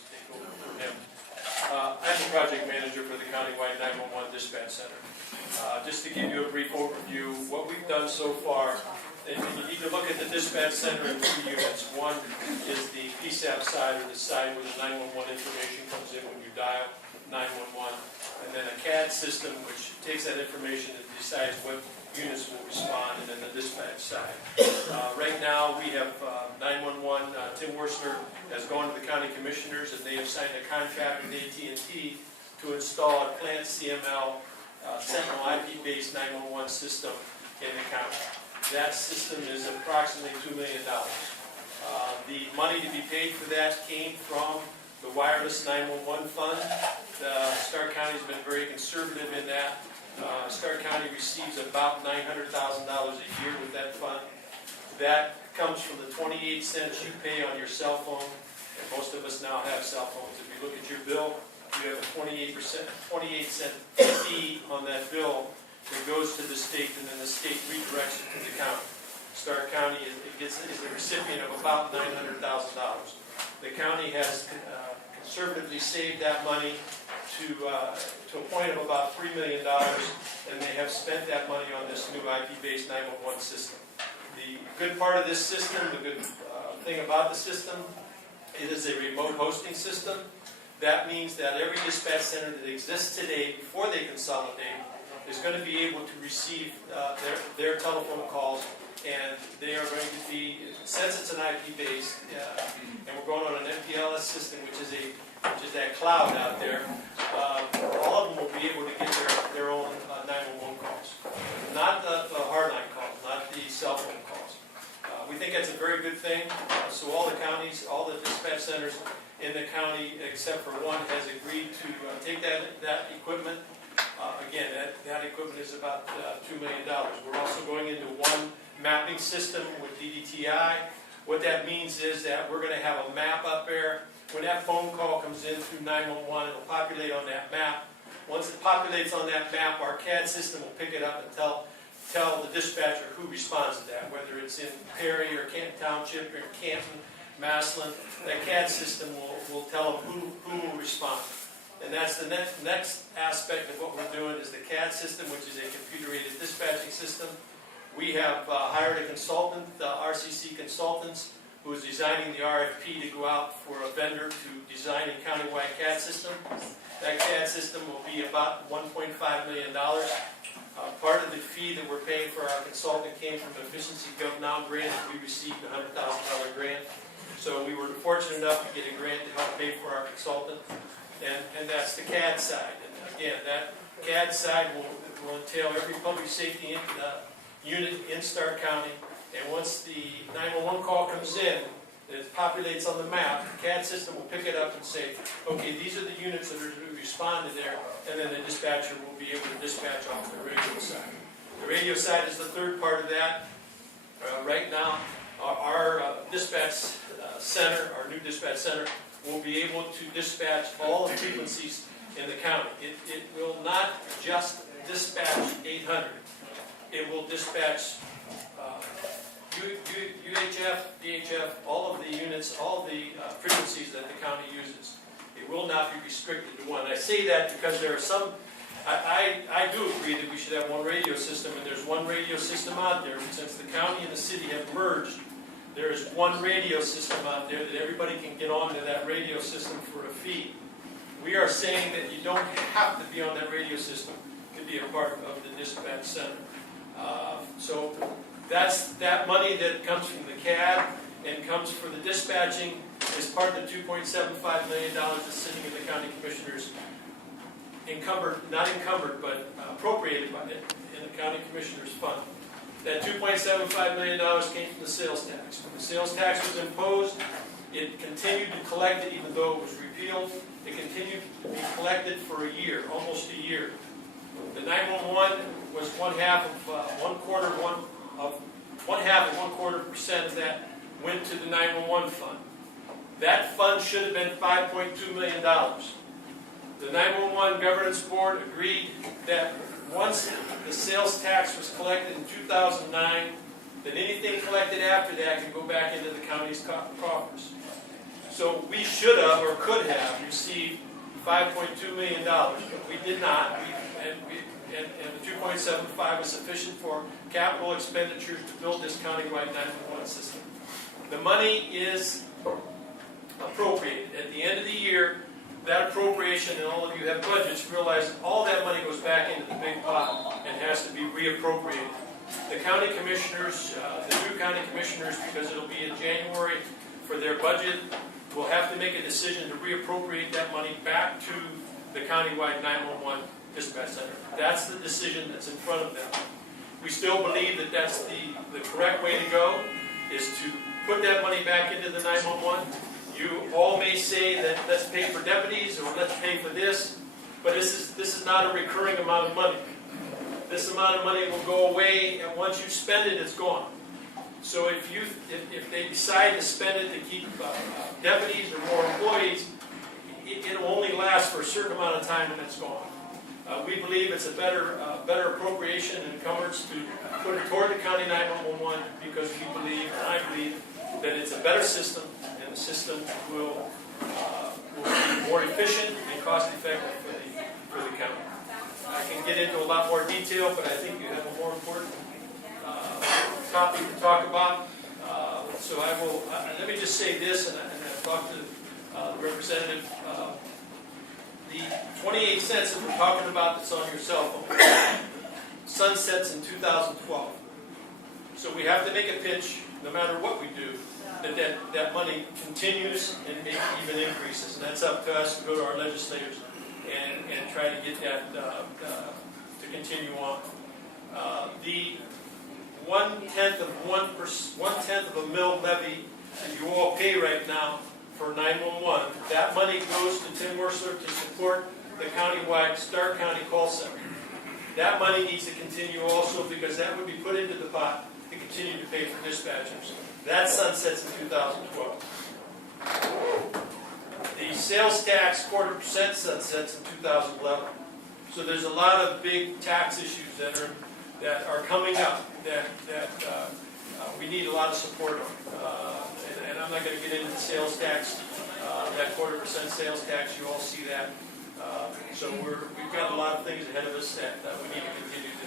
just take over for him. I'm the project manager for the countywide 911 dispatch center. Just to give you a brief overview, what we've done so far, and you need to look at the dispatch center in two units. One is the PSAP side, or the side where the 911 information comes in when you dial 911, and then a CAD system which takes that information and decides what units will respond, and then the dispatch side. Right now we have 911, Tim Worsler has gone to the county commissioners and they have signed a contract with AT&T to install a plant CML Sentinel IP-based 911 system in the county. That system is approximately $2 million. The money to be paid for that came from the wireless 911 fund. Stark County has been very conservative in that. Stark County receives about $900,000 a year with that fund. That comes from the 28 cents you pay on your cell phone, and most of us now have cell phones. If you look at your bill, you have a 28 cent fee on that bill that goes to the state, and then the state redirects it to the county. Stark County is the recipient of about $900,000. The county has conservatively saved that money to a point of about $3 million, and they have spent that money on this new IP-based 911 system. The good part of this system, the good thing about the system, it is a remote hosting system. That means that every dispatch center that exists today, before they consolidate, is going to be able to receive their telephone calls, and they are going to be, since it's an IP-based, and we're going on an MPLS system, which is that cloud out there, all of them will be able to get their own 911 calls. Not the hardline calls, not the cell phone calls. We think that's a very good thing. So all the counties, all the dispatch centers in the county, except for one, has agreed to take that equipment. Again, that equipment is about $2 million. We're also going into one mapping system with DDTI. What that means is that we're going to have a map up there. When that phone call comes in through 911, it'll populate on that map. Once it populates on that map, our CAD system will pick it up and tell the dispatcher who responds to that, whether it's in Perry or Canton Township or Canton, Massillon. That CAD system will tell them who will respond. And that's the next aspect of what we're doing is the CAD system, which is a computer-aided dispatching system. We have hired a consultant, RCC Consultants, who is designing the RFP to go out for a vendor to design a countywide CAD system. That CAD system will be about $1.5 million. Part of the fee that we're paying for our consultant came from the Efficiency GovNow grant. We received a $100,000 grant. So we were fortunate enough to get a grant to help pay for our consultant. And that's the CAD side. And again, that CAD side will entail every public safety unit in Stark County. And once the 911 call comes in, it populates on the map, the CAD system will pick it up and say, okay, these are the units that are to respond to there, and then the dispatcher will be able to dispatch off the radio side. The radio side is the third part of that. Right now, our dispatch center, our new dispatch center, will be able to dispatch all the frequencies in the county. It will not just dispatch 800. It will dispatch UHF, DHF, all of the units, all of the frequencies that the county uses. It will not be restricted to one. I say that because there are some, I do agree that we should have one radio system, and there's one radio system out there. Since the county and the city have merged, there is one radio system out there that everybody can get onto that radio system for a fee. We are saying that you don't have to be on that radio system to be a part of the dispatch center. So that's that money that comes from the CAD and comes for the dispatching is part of the $2.75 million that's sitting in the county commissioners, not encumbered, but appropriated by it in the county commissioners fund. That $2.75 million came from the sales tax. When the sales tax was imposed, it continued to collect it even though it was repealed. It continued to be collected for a year, almost a year. The 911 was 1/2% of that went to the 911 fund. That fund should have been $5.2 million. The 911 Governance Board agreed that once the sales tax was collected in 2009, that anything collected after that can go back into the county's coffers. So we should have or could have received $5.2 million, but we did not. And the 2.75 was sufficient for capital expenditures to build this countywide 911 system. The money is appropriated. At the end of the year, that appropriation, and all of you have budgets, realize all that money goes back into the big pot and has to be reappropriated. The county commissioners, the new county commissioners, because it'll be in January for their budget, will have to make a decision to reappropriate that money back to the countywide 911 dispatch center. That's the decision that's in front of them. We still believe that that's the correct way to go, is to put that money back into the 911. You all may say that let's pay for deputies or let's pay for this, but this is not a recurring amount of money. This amount of money will go away, and once you spend it, it's gone. So if they decide to spend it to keep deputies or more employees, it'll only last for a certain amount of time and it's gone. We believe it's a better appropriation and encumbrance to put it toward the county 911 because we believe, and I believe, that it's a better system, and the system will be more efficient and cost effective for the county. I can get into a lot more detail, but I think you have a more important topic to talk about. So I will, let me just say this, and I've talked to the representative. The 28 cents that we're talking about that's on your cell phone sunsets in 2012. So we have to make a pitch, no matter what we do, that money continues and maybe even increases. And that's up to us to go to our legislators and try to get that to continue on. The 1/10 of a mill levy that you all pay right now for 911, that money goes to Tim Wersler to support the countywide Stark County call center. That money needs to continue also because that would be put into the pot to continue to pay for dispatchers. That sunsets in 2012. The sales tax 0.25% sunsets in 2011. So there's a lot of big tax issues that are coming up that we need a lot of support on. And I'm not going to get into the sales tax, that 0.25% sales tax. You all see that. So we've got a lot of things ahead of us that we need to continue to